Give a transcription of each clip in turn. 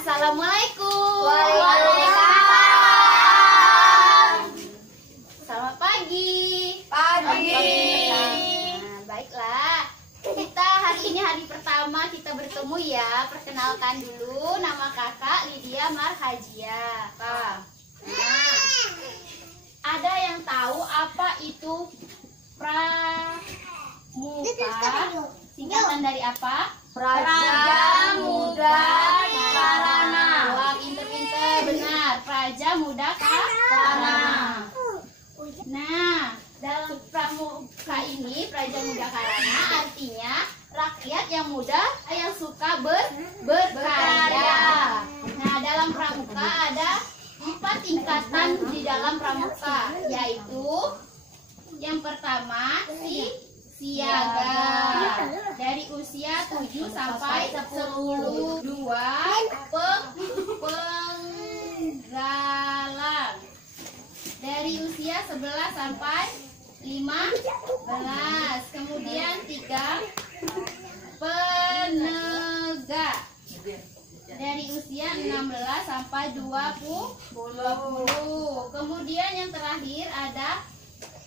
Assalamualaikum. Waalaikumsalam. Selamat pagi. Pagi. Nah, baiklah. Kita hari ini hari pertama kita bertemu ya. Perkenalkan dulu, nama kakak Lydia Marhajia. Nah, ada yang tahu apa itu pramuka? Singkatan dari apa? Praja Muda Karana. Wah, pinter-pinter, benar. Praja Muda Karana. Nah, dalam pramuka ini, Praja Muda Karana artinya rakyat yang muda yang suka berkarya. Nah, dalam pramuka ada 4 tingkatan di dalam pramuka, yaitu yang pertama siaga dari usia 7 sampai 10, 2 penggalang dari usia 11 sampai 15, kemudian 3 penegak dari usia 16 sampai 20, kemudian yang terakhir ada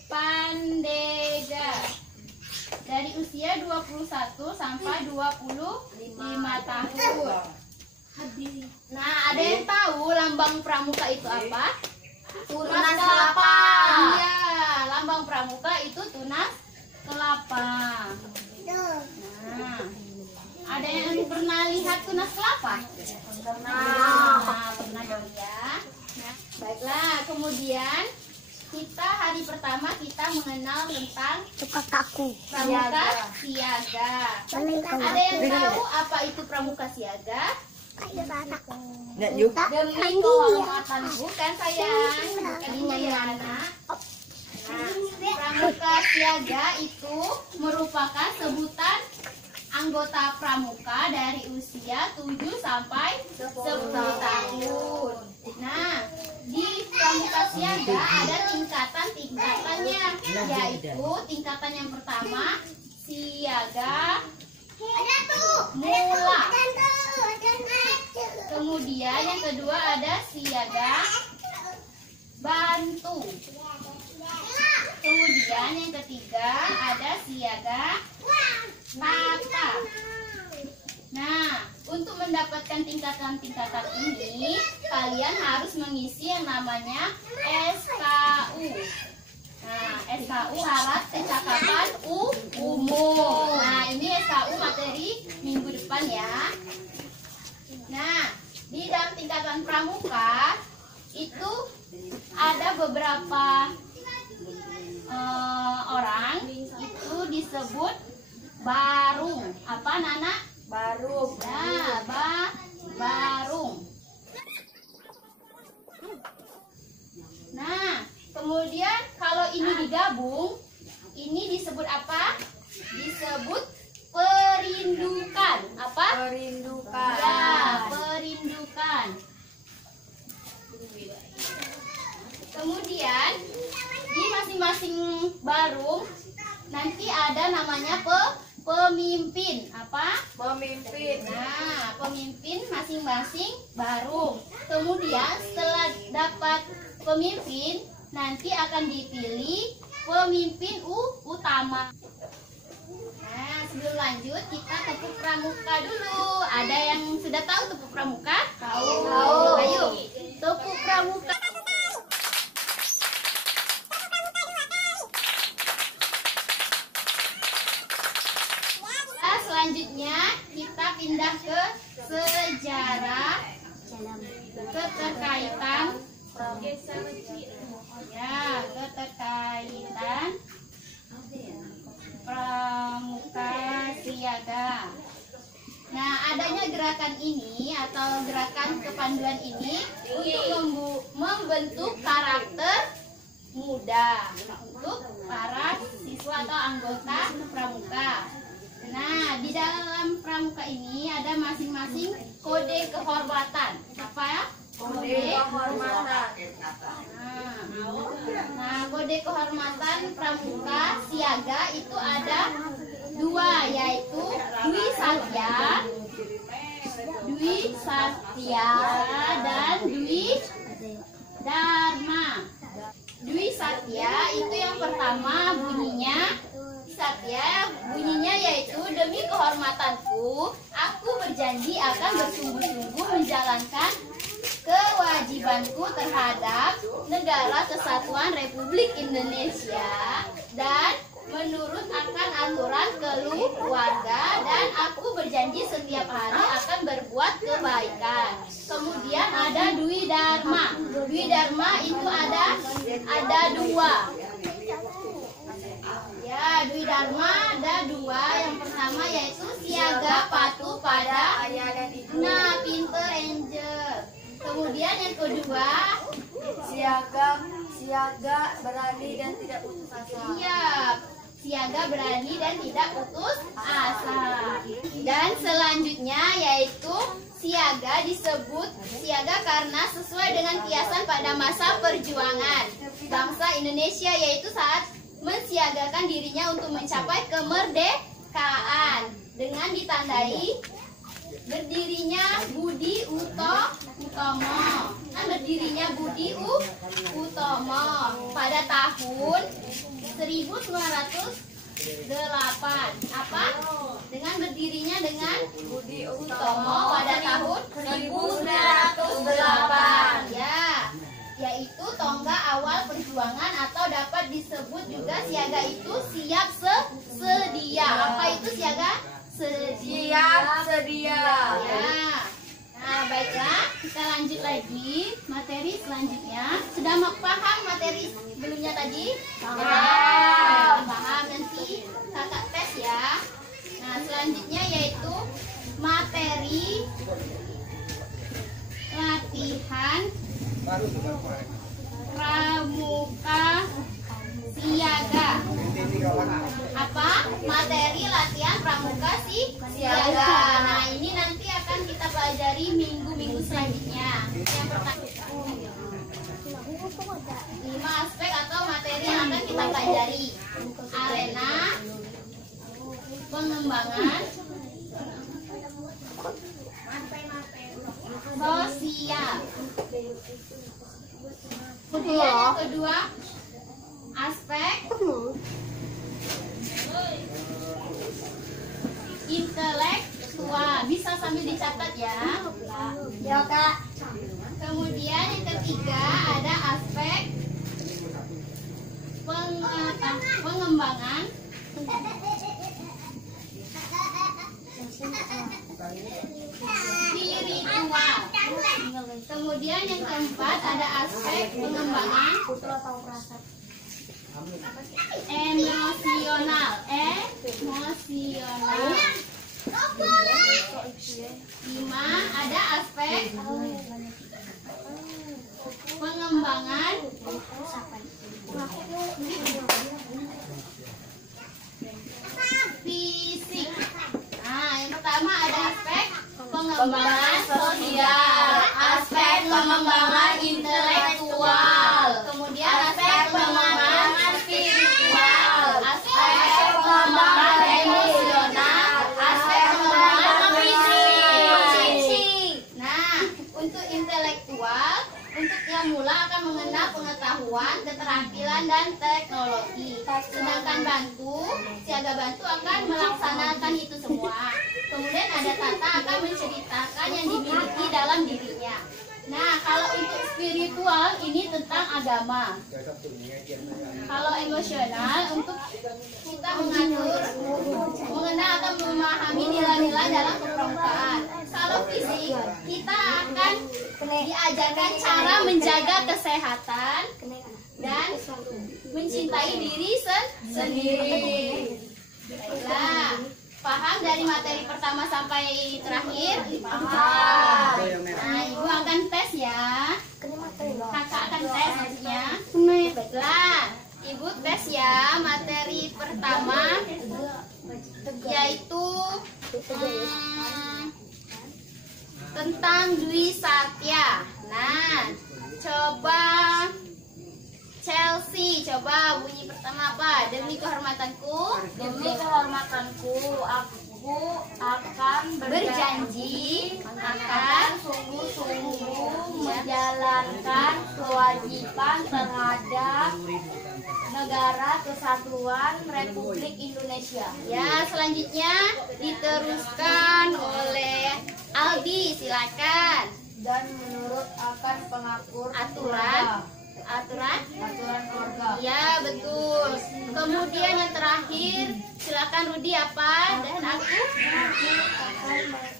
pandega dari usia 21 sampai 25 tahun. Nah, ada yang tahu lambang pramuka itu apa? Tunas kelapa. Iya, lambang pramuka itu tunas kelapa. Nah, ada yang pernah lihat tunas kelapa? Pernah dong ya. Nah, baiklah, kemudian kita hari pertama kita mengenal tentang pramuka siaga. Ada yang tahu apa itu pramuka siaga? Demi kehormatan, bukan sayang, bukan ini anak. Nah, pramuka siaga itu merupakan sebutan anggota pramuka dari usia 7 sampai 10 tahun. Nah, di pramuka siaga ada tingkatan-tingkatannya, yaitu tingkatan yang pertama siaga mula. Kemudian yang kedua ada siaga bantu. Kemudian yang ketiga ada siaga tata. Nah, untuk mendapatkan tingkatan-tingkatan ini, kalian harus mengisi yang namanya SKU. Nah, SKU syarat kecakapan umum. Nah, ini SKU materi minggu depan ya. Nah, di dalam tingkatan pramuka itu ada beberapa orang itu disebut barung. Apa, Nana? Barung. Nah, barung. Nah, kemudian kalau ini digabung, ini disebut apa? Disebut perindukan. Apa? Perindukan. Ya, perindukan. Kemudian di masing-masing barung nanti ada namanya pemimpin. Apa? Pemimpin. Nah, pemimpin masing-masing barung. Kemudian setelah dapat pemimpin, nanti akan dipilih pemimpin utama. Nah, sebelum lanjut kita tepuk pramuka dulu. Ada yang sudah tahu tepuk pramuka? Tahu. Ayo, tepuk pramuka. Nah, selanjutnya kita pindah ke sejarah keterkaitan. Ya, keterkaitan pramuka siaga. Nah, adanya gerakan ini atau gerakan kepanduan ini untuk membentuk karakter muda untuk para siswa atau anggota pramuka. Nah, di dalam pramuka ini ada masing-masing kode kehormatan. Apa ya? Kode kehormatan. Nah, kode kehormatan pramuka siaga itu ada 2, yaitu Dwi Satya Dwi Satya dan Dwi Dharma. Dwi Satya itu yang pertama bunyinya. Satya bunyinya yaitu, demi kehormatanku, aku berjanji akan bersungguh-sungguh menjalankan kewajibanku terhadap Negara Kesatuan Republik Indonesia dan menurut akan aturan keluarga, dan aku berjanji setiap hari akan berbuat kebaikan. Kemudian ada Dwi Dharma. Dwi Dharma itu ada dua. Ya, Dwi Dharma ada dua. Yang pertama yaitu siaga patuh pada ayah dan ibu. Nah, pinter Angel. Kemudian yang kedua, Siaga, berani dan tidak putus asa. siap. Siaga, berani dan tidak putus asa. Dan selanjutnya yaitu siaga, disebut siaga karena sesuai dengan kiasan pada masa perjuangan bangsa Indonesia, yaitu saat mensiagakan dirinya untuk mencapai kemerdekaan dengan ditandai berdirinya Budi Utomo. Kan berdirinya Budi Utomo pada tahun 1908. Apa? Dengan berdirinya dengan Budi Utomo pada tahun 1908. Ya, yaitu tonggak awal perjuangan, atau dapat disebut juga siaga itu siap sedia. Apa itu siaga? Siap sedia. Ya. Nah, baiklah, kita lanjut lagi materi selanjutnya. Sudah paham materi sebelumnya tadi? Paham. Paham, nanti kakak tes ya. Nah, selanjutnya yaitu materi latihan pramuka siaga. Apa? Materi latihan pramuka siaga. Nah, ini nanti akan kita pelajari minggu-minggu selanjutnya. Yang pertama, 5 aspek atau materi yang akan kita pelajari. Arena, pengembangan, sosial. Kemudian yang kedua, aspek intelektual. Bisa sambil dicatat ya. Ya, Kak. Kemudian yang ketiga ada aspek pengembangan spiritual. Kemudian yang keempat ada aspek pengembangan emosional. Lima, ada aspek pengembangan fisik. Nah, yang pertama ada aspek pengembangan sosial, aspek pengembangan intelektual, kemudian aspek pengembangan spiritual, aspek pengembangan emosional, aspek pengembangan fisik. Nah, untuk intelektual, untuk yang mula akan mengenal pengetahuan, keterampilan, dan teknologi. Sedangkan siaga bantu akan melaksanakan itu semua. Kemudian ada tata akan menceritakan yang dimiliki dalam dirinya. Nah, kalau untuk spiritual ini tentang agama. Kalau emosional untuk kita mengatur, mengenal atau memahami nilai-nilai dalam permukaan. Kalau fisik, kita akan diajarkan cara menjaga kesehatan dan mencintai diri sendiri. Nah, paham dari materi pertama sampai terakhir? Paham. Nah, ibu akan tes ya. Kakak akan tes nantinya. Baiklah, ibu tes ya. Materi pertama yaitu tentang Dwi Satya. Nah, coba Chelsea, coba bunyi pertama apa? Demi kehormatanku. Demi kehormatanku, Aku akan berjanji akan sungguh-sungguh menjalankan kewajiban terhadap Negara Kesatuan Republik Indonesia. Ya, selanjutnya diteruskan oleh Aldi, silakan. Dan menurut akan pengatur Aturan keluarga. Ya, betul. Kemudian yang terakhir, silakan Rudi apa? Dan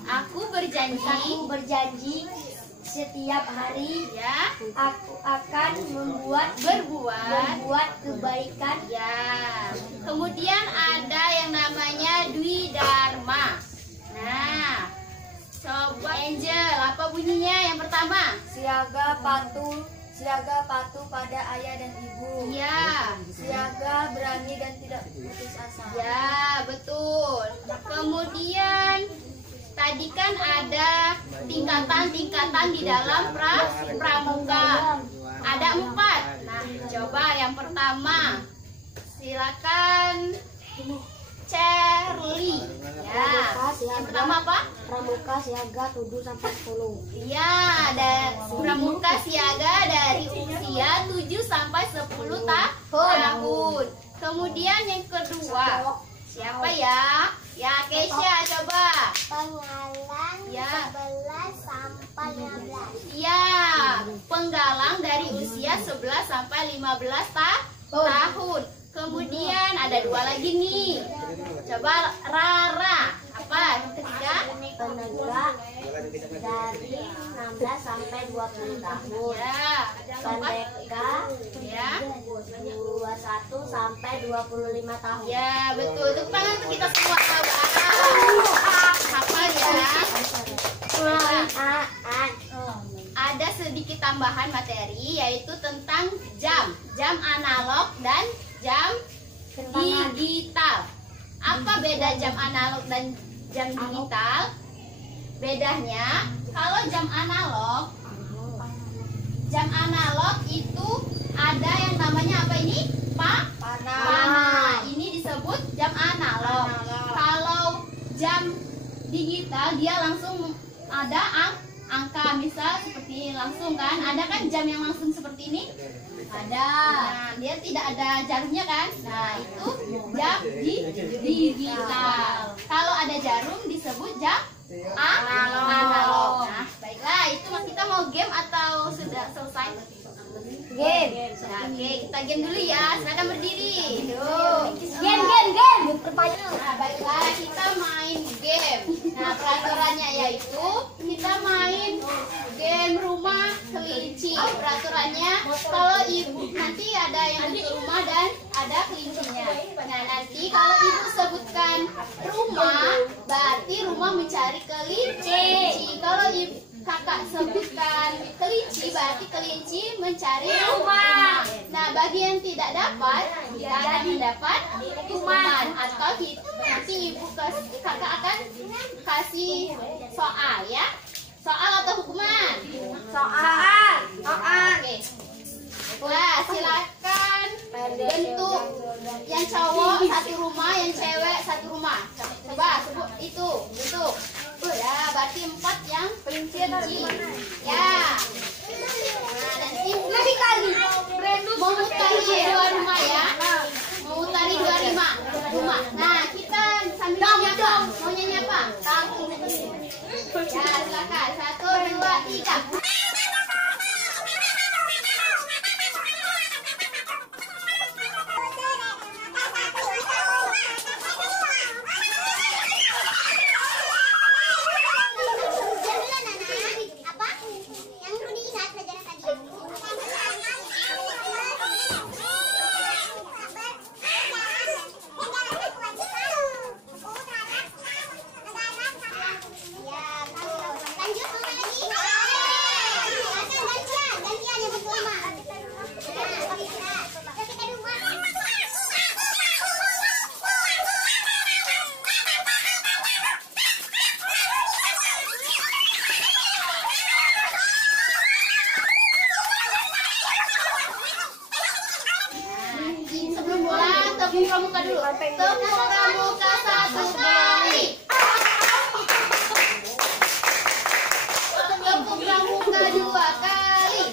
aku berjanji Setiap hari ya aku akan berbuat kebaikan. ya. Kemudian ada yang namanya Dwi Dharma. Nah, coba Angel, apa bunyinya yang pertama? Siaga patuh pada ayah dan ibu. Ya. Siaga berani dan tidak putus asa. Ya, betul. Kemudian tadi kan ada tingkatan-tingkatan di dalam pramuka. Ada 4. Nah, coba yang pertama. Silakan Cherly. Ya. Yang pertama apa? Pramuka siaga 7 sampai 10. Iya, ada pramuka siaga dari usia 7 sampai 10 tahun. Kemudian yang kedua, siapa ya? Ya, Keisha, coba. Penggalang Ya. 11 sampai 15. Iya, penggalang dari usia 11 sampai 15 tahun. Kemudian ada 2 lagi nih. Coba Rara. Apa? Yang ketiga? Penegak dari 16 sampai 20 tahun. Ya, ada 4. Pendeka Ya. 21 sampai 25 tahun. Ya, betul. Tepuk tangan untuk kita semua. Hafal ya. Ada sedikit tambahan materi yaitu tentang jam analog dan jam digital. Apa beda jam analog dan jam digital? Bedanya, kalau jam analog itu ada yang namanya apa ini? Panah. Ini disebut jam analog. Kalau jam digital dia langsung ada angka, misal seperti langsung kan? Ada kan jam yang langsung seperti ini? Ada. Nah, dia tidak ada jarumnya kan? Nah, itu jam digital. Kalau ada jarum disebut jam analog. Nah, baiklah, itu kita mau game atau sudah selesai? Game. Nah, oke, kita game dulu ya. Silakan berdiri. Tuh. Game. Nah, baiklah, kita main game. Nah, peraturannya yaitu kita main game rumah kelinci. Peraturannya kalau ibu nanti ada yang di rumah dan ada kelincinya. Nah, nanti kalau ibu sebutkan rumah, berarti rumah mencari kelinci. Kalau ibu kakak sebutkan kelinci, berarti kelinci mencari rumah. Nah, bagi yang tidak dapat, kita akan mendapat hukuman atau nanti ibu kakak akan kasih soal ya. Soal atau hukuman? Soal. Oke. Nah, silakan bentuk yang cowok 1 rumah, yang cewek 1 rumah. Coba sebut itu, bentuk. Ya, berarti 4 yang kelinci. Ya. Nah, nanti memutari 2 rumah ya. Memutari 2 rumah. Nah, kita sambil nyanyi apa? Mau nyanyi apa? Ya, silakan. kedua kali.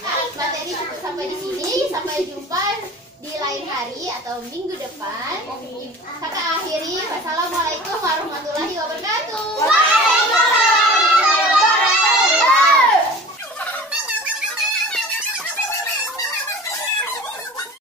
Nah, materi cukup sampai di sini. Sampai jumpa di lain hari atau minggu depan. Kakak akhiri. Wassalamualaikum warahmatullahi wabarakatuh.